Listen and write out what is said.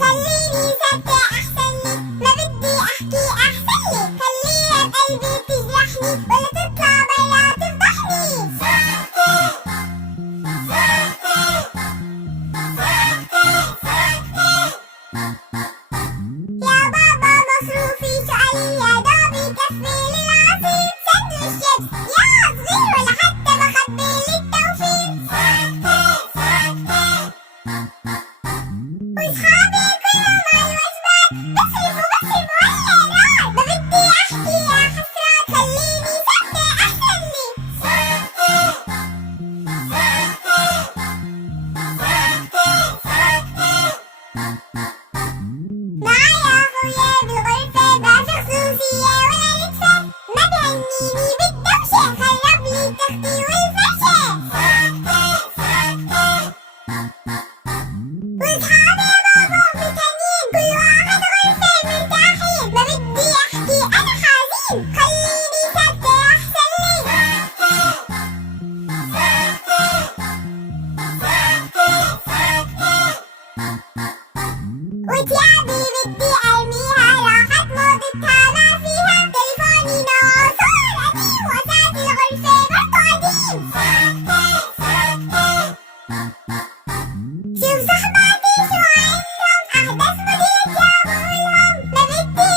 خليني ساكتة أحسن لي، ما بدي أحكي أحسن لي، خليها بقلبي تجرحني ولا تطلع برا تفضحني. يا بابا مصروفي شو قليل، يا دوب يكفي للعصير سندويشات، يا صغير ولا حتى بخبي للتوفير. وصحابي كلهم عالوجبات بصرفوا ولا نار، ما بدي أحكي يا حسرات، خليني ساكتة أحسن لي. معايا أخويا بالغرفة باشا خصوصية ولا نتفة، ما بهنيني بالدوشة، خرب لي تختي والفرشة. وصحابي بابا متهنين كل واحد غرفة مرتاحين، ما بدي أحكي أنا حزين، خليني ساكتة أحسن لي. وتيابي بدي أرميها، راحت موضتها ما فيها، تليفوني ناصر قديم وأساس الغرفة برضو قديم. شوف صحباتي شو عندهم، أحدث موديل جابولهم، ما بدي